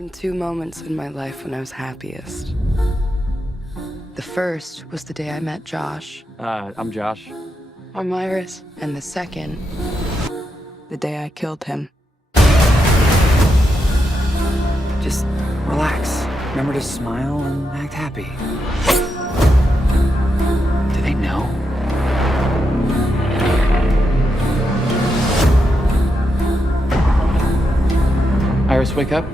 been two moments in my life when I was happiest. The first was the day I met Josh. I'm Josh. I'm Iris. And the second, the day I killed him. Just relax. Remember to smile and act happy. Do they know? Iris, wake up.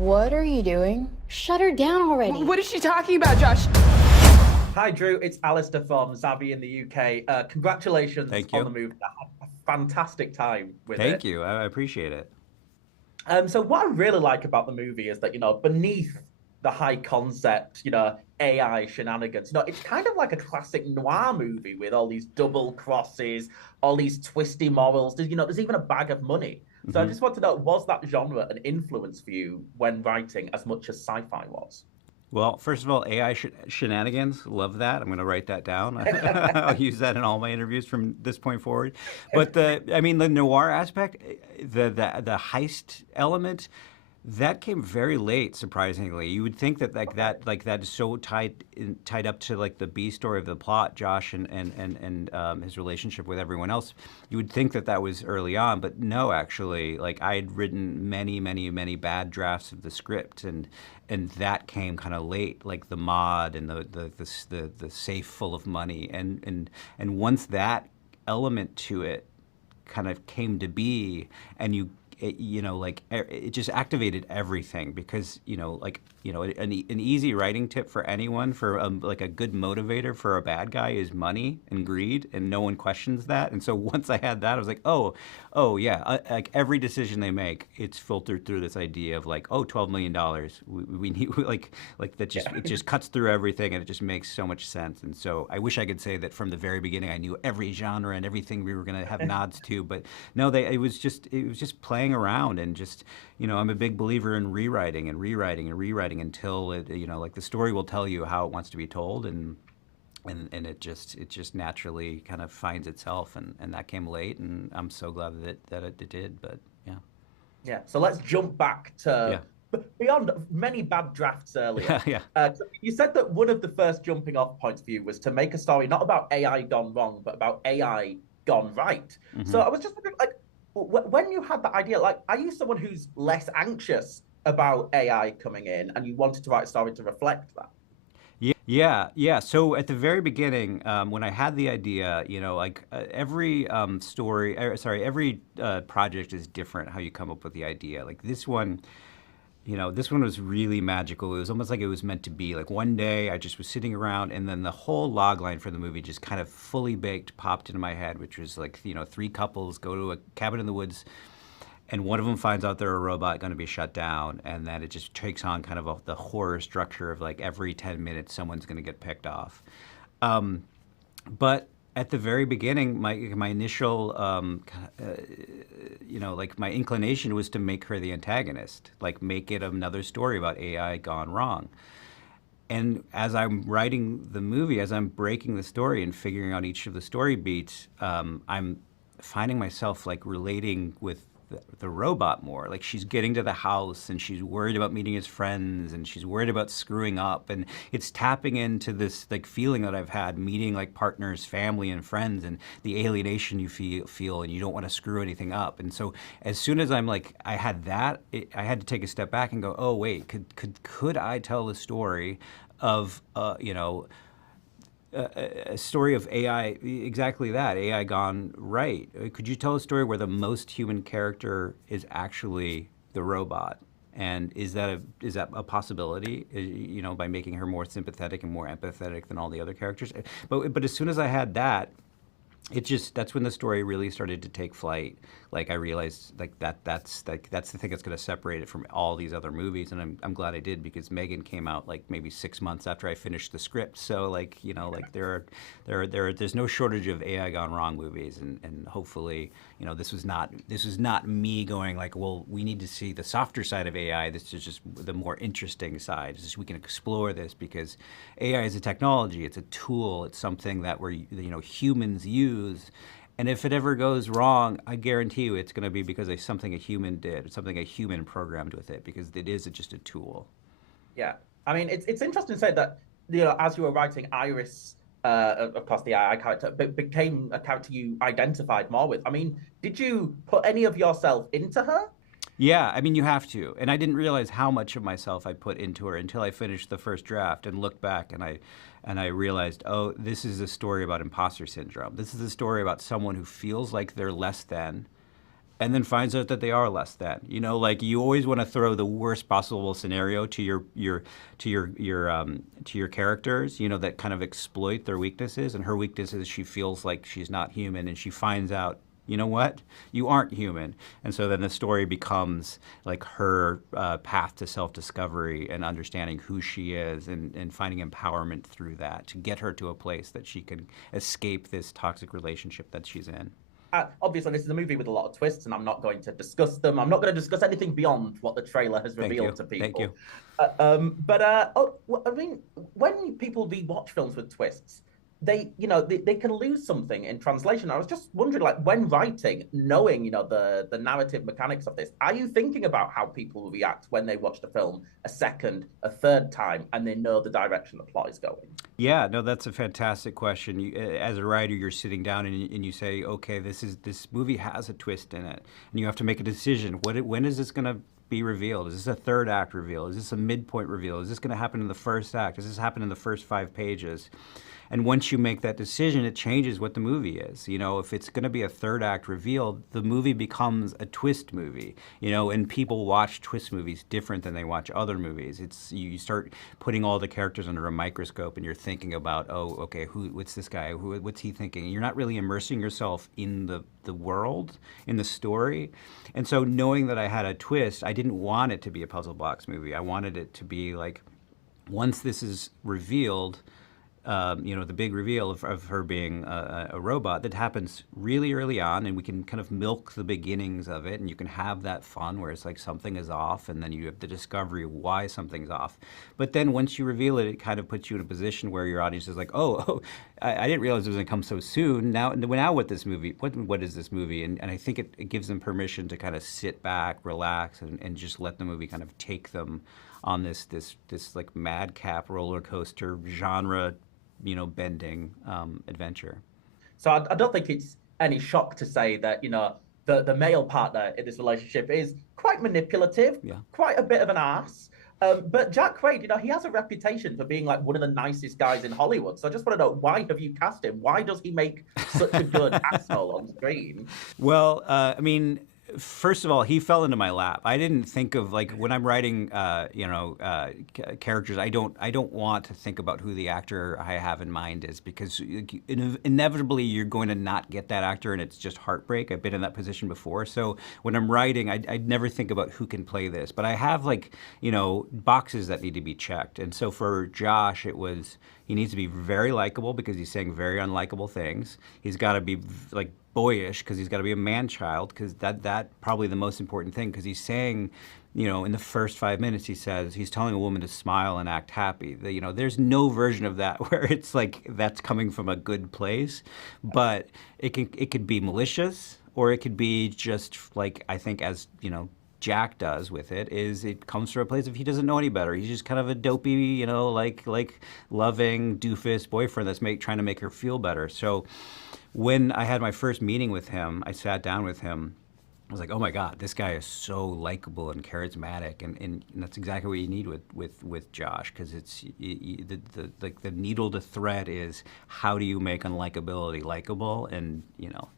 What are you doing? Shut her down already. What is she talking about, Josh? Hi, Drew. It's Alistair from Zavvi in the UK. Congratulations on the movie. I had a fantastic time with it. Thank you. I appreciate it. So what I really like about the movie is that, beneath the high concept, AI shenanigans, it's kind of like a classic noir movie with all these double crosses, all these twisty morals. There's even a bag of money. So I just want to know, was that genre an influence for you when writing as much as sci-fi was? Well, first of all, AI shenanigans, love that. I'm going to write that down. I'll use that in all my interviews from this point forward. But the noir aspect, the heist element, that came very late, surprisingly. You would think that that is so tied up to like the B story of the plot, Josh and his relationship with everyone else. You would think that was early on, but no, actually. Like I had written many bad drafts of the script, and that came kind of late, like the mod and the safe full of money, and once that element to it kind of came to be, and it just activated everything, because an easy writing tip for anyone, for like a good motivator for a bad guy, is money and greed, and no one questions that. And so once I had that, I was like, oh yeah, like every decision they make, it's filtered through this idea of like, oh, $12 million, we need like that. Just It just cuts through everything, and it just makes so much sense. And so I wish I could say that from the very beginning I knew every genre and everything we were going to have nods to, but no, it was just playing around, and just, I'm a big believer in rewriting until it, like the story will tell you how it wants to be told, and it just naturally kind of finds itself, and that came late, and I'm so glad that it did. But Yeah. So let's jump back to beyond many bad drafts earlier. So you said that one of the first jumping off points for you was to make a story not about AI gone wrong, but about AI gone right. So I was just wondering, like, when you had that idea, like, are you someone who's less anxious about AI coming in, and you wanted to write a story to reflect that? Yeah. So at the very beginning, when I had the idea, every every project is different. How you come up with the idea, like this one. This one was really magical. It was almost like it was meant to be. Like one day I just was sitting around, and then the whole log line for the movie just kind of fully baked popped into my head, which was like, three couples go to a cabin in the woods, and one of them finds out they're a robot going to be shut down, and then it just takes on kind of the horror structure of like every 10 minutes someone's going to get picked off. But at the very beginning, my initial, my inclination was to make her the antagonist, like make it another story about AI gone wrong. And as I'm writing the movie, as I'm breaking the story and figuring out each of the story beats, I'm finding myself like relating with the robot more. Like she's getting to the house, and she's worried about meeting his friends, and she's worried about screwing up, and it's tapping into this like feeling that I've had meeting like partners, family, and friends, and the alienation you feel, and you don't want to screw anything up. And so as soon as I'm like, I had that, I had to take a step back and go, oh wait, could I tell the story of a story of AI, exactly that, AI gone right? Could you tell a story where the most human character is actually the robot? And is that a possibility, by making her more sympathetic and more empathetic than all the other characters? But as soon as I had that, that's when the story really started to take flight. Like I realized like that's the thing that's going to separate it from all these other movies, and I'm glad I did, because Megan came out like maybe 6 months after I finished the script. So like there's no shortage of AI gone wrong movies, and hopefully this was not me going like, well, we need to see the softer side of AI. This is just the more interesting side. It's just, we can explore this, because AI is a technology. It's a tool. It's something that humans use. And if it ever goes wrong, I guarantee you it's going to be because of something a human did, something a human programmed with it, because it is just a tool. Yeah. I mean, it's interesting to say that, as you were writing, Iris, of course, the AI character, became a character you identified more with. I mean, did you put any of yourself into her? Yeah, I mean, you have to. And I didn't realize how much of myself I put into her until I finished the first draft and looked back and I realized, oh, this is a story about imposter syndrome. This is a story about someone who feels like they're less than and then finds out that they are less than. Like you always want to throw the worst possible scenario to your characters, that kind of exploit their weaknesses. And her weakness is she feels like she's not human, and she finds out, you know what? You aren't human. And so then the story becomes like her path to self-discovery and understanding who she is and finding empowerment through that to get her to a place that she can escape this toxic relationship that she's in. Obviously, this is a movie with a lot of twists, and I'm not going to discuss them. I'm not going to discuss anything beyond what the trailer has revealed to people. Thank you. I mean, when people rewatch films with twists, they can lose something in translation. I was just wondering, like, when writing, knowing the narrative mechanics of this, are you thinking about how people will react when they watch the film a second, a third time, and they know the direction the plot is going? Yeah, no, that's a fantastic question. As a writer, you're sitting down and you say, okay, this movie has a twist in it, and you have to make a decision. When is this going to be revealed? Is this a third act reveal? Is this a midpoint reveal? Is this going to happen in the first act? Does this happen in the first 5 pages? And once you make that decision, it changes what the movie is. If it's going to be a third act reveal, the movie becomes a twist movie. And people watch twist movies different than they watch other movies. You start putting all the characters under a microscope, and you're thinking about, oh, okay, what's this guy? What's he thinking? And you're not really immersing yourself in the world, in the story. And so knowing that I had a twist, I didn't want it to be a puzzle box movie. I wanted it to be like, once this is revealed, the big reveal of her being a robot, that happens really early on, and we can kind of milk the beginnings of it, and you can have that fun where it's like something is off, and then you have the discovery of why something's off. But then once you reveal it, it kind of puts you in a position where your audience is like, oh, I didn't realize it was going to come so soon. Now what this movie? What is this movie? And I think it gives them permission to kind of sit back, relax, and just let the movie kind of take them on this like madcap roller coaster genre bending adventure. So I don't think it's any shock to say that, the male partner in this relationship is quite manipulative, quite a bit of an ass. But Jack Quaid, he has a reputation for being like one of the nicest guys in Hollywood. So I just want to know, why have you cast him? Why does he make such a good asshole on screen? Well, I mean, first of all, he fell into my lap. I didn't think of, like, when I'm writing, characters, I don't want to think about who the actor I have in mind is, because inevitably you're going to not get that actor, and it's just heartbreak. I've been in that position before. So when I'm writing, I never think about who can play this. But I have, like, boxes that need to be checked. And so for Josh, he needs to be very likable because he's saying very unlikable things. He's got to be, like, boyish because he's got to be a man-child, because that probably the most important thing, because he's saying, in the first 5 minutes he's telling a woman to smile and act happy. There's no version of that where it's like that's coming from a good place, but it could be malicious, or it could be just like, I think, as Jack does with it comes from a place of he doesn't know any better. He's just kind of a dopey, like loving doofus boyfriend that's trying to make her feel better. So when I had my first meeting with him, I sat down with him. I was like, oh my God, this guy is so likable and charismatic, and that's exactly what you need with Josh, because it's the needle to thread is, how do you make unlikability likable? And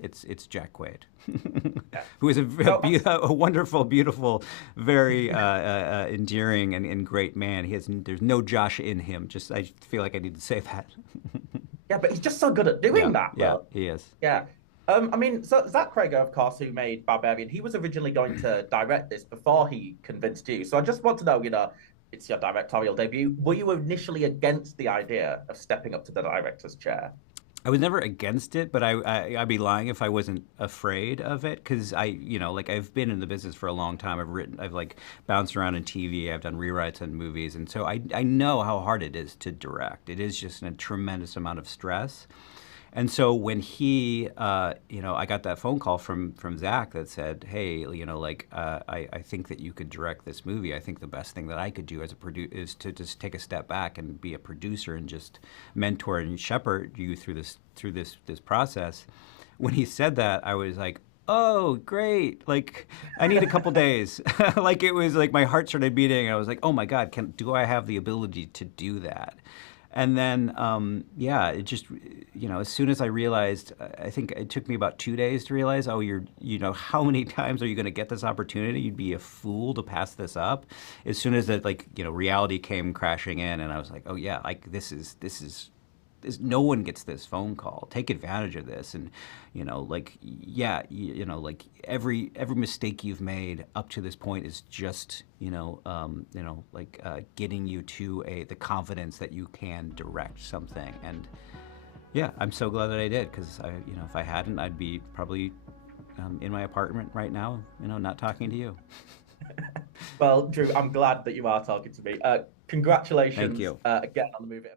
it's Jack Quaid, who is a wonderful, beautiful, very endearing and great man. There's no Josh in him. I feel like I need to say that. Yeah, but he's just so good at doing that. Yeah, he is. Yeah. I mean, so Zach Cregger, of course, who made Barbarian, he was originally going to direct this before he convinced you. So I just want to know, it's your directorial debut. Were you initially against the idea of stepping up to the director's chair? I was never against it, but I'd be lying if I wasn't afraid of it, because I've been in the business for a long time. I've bounced around in TV. I've done rewrites on movies, and so I know how hard it is to direct. It is just a tremendous amount of stress. And so when he, I got that phone call from Zach that said, "Hey, I think that you could direct this movie. I think the best thing that I could do as a producer is to just take a step back and be a producer and just mentor and shepherd you through this process." When he said that, I was like, "Oh, great! Like, I need a couple days." Like, it was like my heart started beating. I was like, "Oh my God, do I have the ability to do that?" And then, it just, as soon as I realized, I think it took me about 2 days to realize, how many times are you going to get this opportunity? You'd be a fool to pass this up. As soon as that, reality came crashing in, and I was like, oh yeah, this is no one gets this phone call. Take advantage of this, and every mistake you've made up to this point is just getting you to the confidence that you can direct something. And yeah, I'm so glad that I did, because if I hadn't, I'd be probably in my apartment right now, not talking to you. Well, Drew, I'm glad that you are talking to me. Congratulations. Thank you. Again on the movie.